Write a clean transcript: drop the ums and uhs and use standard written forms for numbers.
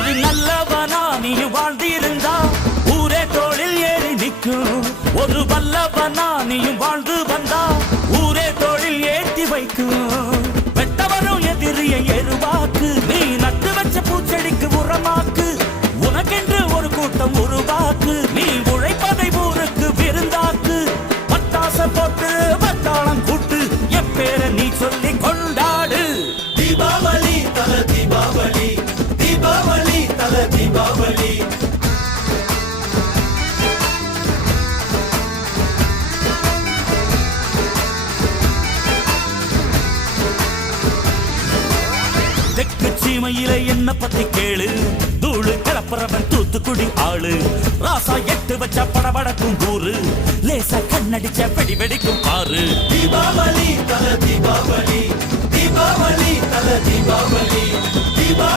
ஒரு நல்லவனா நீ வாழ்ந்திருந்தா ஊரே தோளில் ஏறி நிற்கும். ஒரு வல்லவனா நீயும் வாழ்ந்து வந்தா ஊரே தோளில் ஏற்றி வைக்கும். வெட்டவரும் எதிரியை எருவாக்கு, நீ நட்டு வச்ச பூச்செடிக்கு உரமாக்கு. உனக்கென்று ஒரு கூட்டம் உருவாக்கு, நீ உழைப்பதை ஊருக்கு விருந்தாக்கு. பட்டாச போட்டு பட்டாளம் கூட்டு, என் பேரை நீ சொல்லி கொண்டாடு. தீபாவளி தல தீபாவளி, தீபாவளி தல தீபாவளி. தெற்கு சீமையில என்ன பத்தி கேளு, தூளு கிளப்புறவன் தூத்துக்குடி ஆளு. ராசா எட்டு வச்ச படபடக்கும் ஊரு, லேசா கண்ணடிச்ச வெடி வெடிக்கும் பாரு. தீபாவளி தல தீபாவளி, தீபாவளி தல தீபாவளி.